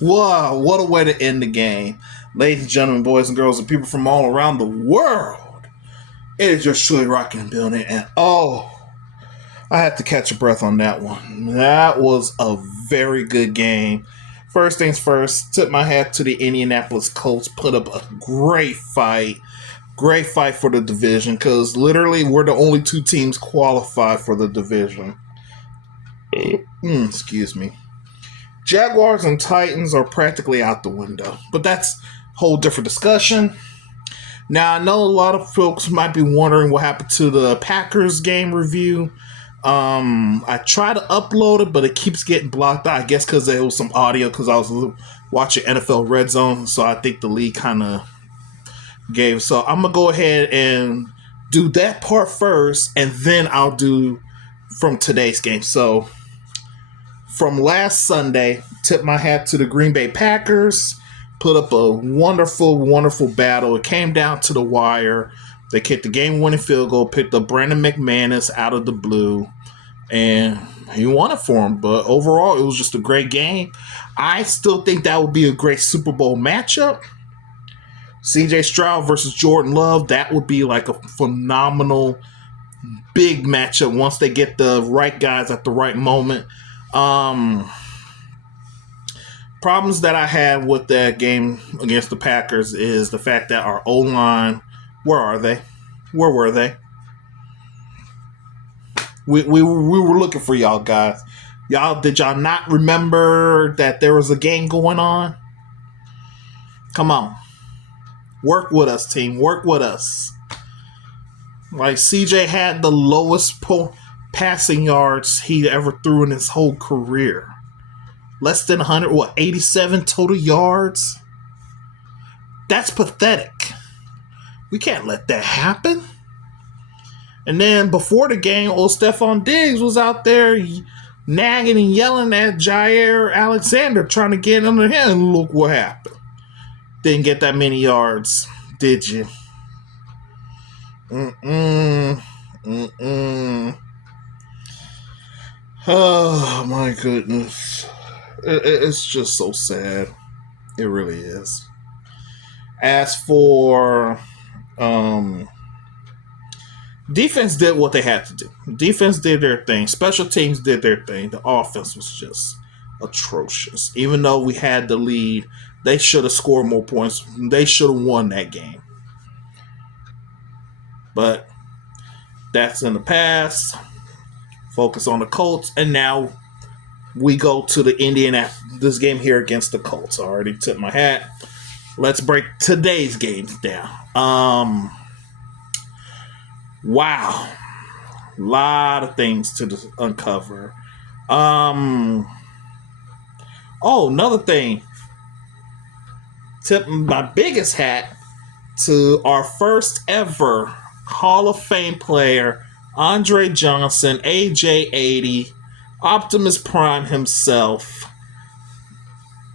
Wow, what a way to end the game. Ladies and gentlemen, boys and girls, and people from all around the world. It is just truly rocking and building. And I had to catch a breath on that one. That was a very good game. First things first, tip my hat to the Indianapolis Colts. Put up a great fight. Great fight for the division because literally we're the only two teams qualified for the division. Excuse me. Jaguars and Titans are practically out the window, but that's a whole different discussion. Now, I know a lot of folks might be wondering what happened to the Packers game review. I try to upload it, but it keeps getting blocked out. I guess because there was some audio because I was watching NFL Red Zone, so I think the league kind of gave. So I'm going to go ahead and do that part first, and then I'll do from today's game. So from last Sunday, tip my hat to the Green Bay Packers. Put up a wonderful, wonderful battle. It came down to the wire. They kicked the game-winning field goal, picked up Brandon McManus out of the blue, and he won it for him. But overall, it was just a great game. I still think that would be a great Super Bowl matchup. CJ Stroud versus Jordan Love, that would be like a phenomenal big matchup once they get the right guys at the right moment. Problems that I had with that game against the Packers is the fact that our O-line, where are they? Where were they? We were looking for y'all guys. Did y'all not remember that there was a game going on? Come on. Work with us, team. Work with us. Like, CJ had the lowest passing yards he ever threw in his whole career. Less than 100, 87 total yards? That's pathetic. We can't let that happen. And then before the game, old Stephon Diggs was out there nagging and yelling at Jair Alexander, trying to get under him. And look what happened. Didn't get that many yards, did you? Oh, my goodness. It's just so sad. It really is. As for defense did what they had to do. Defense did their thing. Special teams did their thing. The offense was just atrocious. Even though we had the lead, they should have scored more points. They should have won that game. But that's in the past. Focus on the Colts. And now we go to the this game here against the Colts. I already took my hat. Let's break today's games down. Wow. A lot of things to uncover. Another thing. Tip my biggest hat to our first ever Hall of Fame player, Andre Johnson, AJ-80, Optimus Prime himself.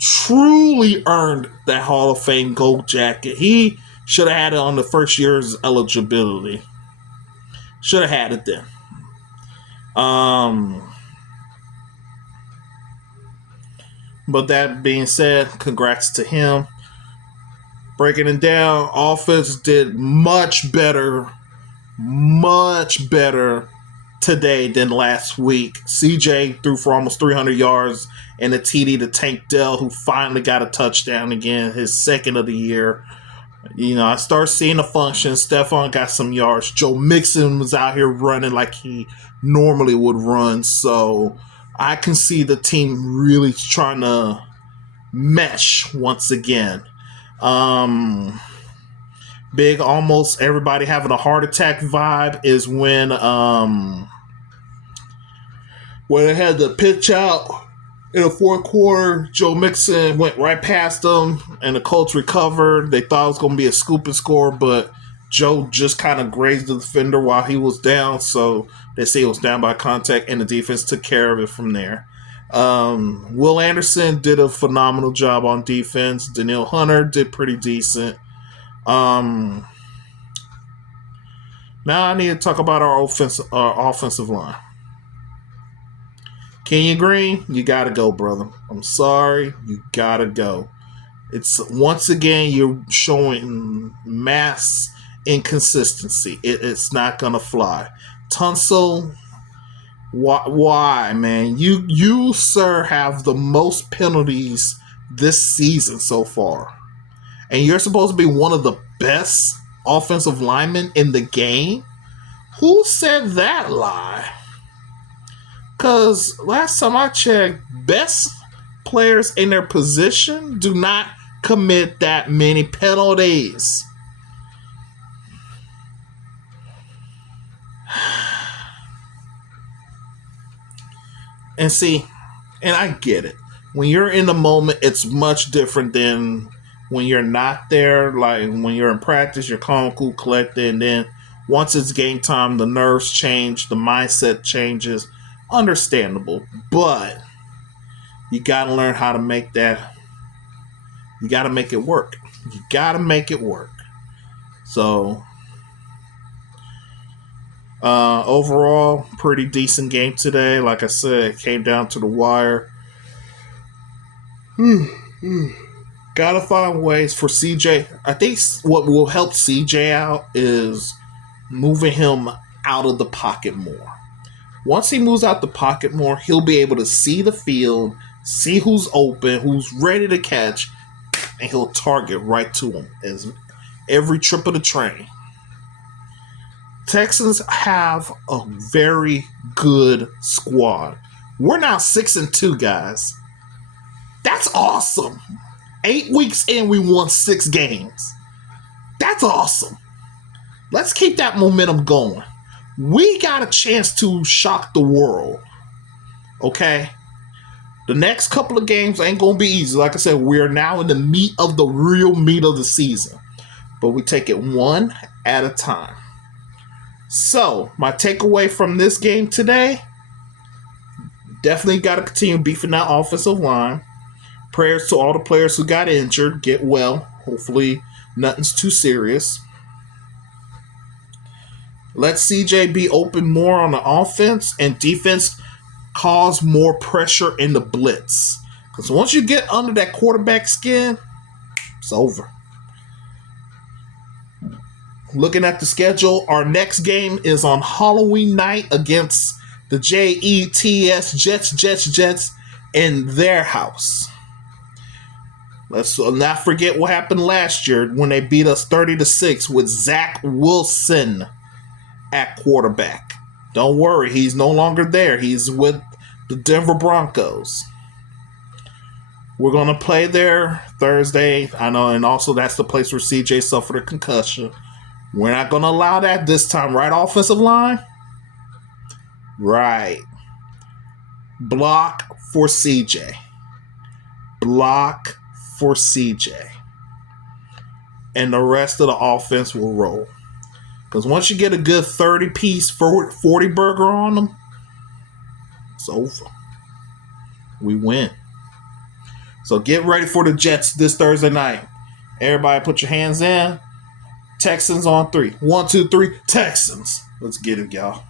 Truly earned that Hall of Fame gold jacket. He should have had it on the first year's eligibility. Should have had it then. But that being said, congrats to him. Breaking it down, offense did much better today than last week. CJ threw for almost 300 yards and a TD to Tank Dell, who finally got a touchdown again, his second of the year. You know, I start seeing the function. Stephon got some yards. Joe Mixon was out here running like he normally would run. So I can see the team really trying to mesh once again. Big almost everybody having a heart attack vibe is when they had the pitch out in the fourth quarter. Joe Mixon went right past them and the Colts recovered. They thought it was going to be a scoop and score, but Joe just kind of grazed the defender while he was down, so they say it was down by contact, and the defense took care of it from there. Will Anderson did a phenomenal job on defense. Danielle Hunter did pretty decent. Now I need to talk about our offensive line. Kenyon Green, you gotta go, brother. I'm sorry, you gotta go. It's once again you're showing mass inconsistency. It's not gonna fly. Tunsil, why, man? You sir have the most penalties this season so far, and you're supposed to be one of the best offensive linemen in the game. Who said that lie? Because last time I checked, best players in their position do not commit that many penalties. And see, and I get it. When you're in the moment, it's much different than when you're not there. Like when you're in practice, you're calm, cool, collected, and then once it's game time, the nerves change, the mindset changes. Understandable, but you got to learn how to make that. You got to make it work. You got to make it work. So, overall, pretty decent game today. Like I said, it came down to the wire. Gotta find ways for CJ. I think what will help CJ out is moving him out of the pocket more. Once he moves out the pocket more, he'll be able to see the field, see who's open, who's ready to catch, and he'll target right to him as every trip of the train. Texans have a very good squad. We're now 6-2, guys. That's awesome. 8 weeks in, we won 6 games. That's awesome. Let's keep that momentum going. We got a chance to shock the world. Okay? The next couple of games ain't going to be easy. Like I said, we're now in the meat of the real meat of the season. But we take it one at a time. So, my takeaway from this game today, definitely got to continue beefing that offensive line. Prayers to all the players who got injured. Get well. Hopefully, nothing's too serious. Let CJ be open more on the offense, and defense cause more pressure in the blitz. Because once you get under that quarterback skin, it's over. Looking at the schedule, our next game is on Halloween night against the Jets in their house. Let's not forget what happened last year when they beat us 30-6 with Zach Wilson at quarterback. Don't worry, he's no longer there. He's with the Denver Broncos. We're going to play there Thursday. I know, and also that's the place where CJ suffered a concussion. We're not going to allow that this time, right, offensive line? Right. Block for CJ. Block for CJ. And the rest of the offense will roll. Because once you get a good 30-piece 40 burger on them, it's over. We win. So get ready for the Jets this Thursday night. Everybody put your hands in. Texans on 3. 1, 2, 3. Texans. Let's get it, y'all.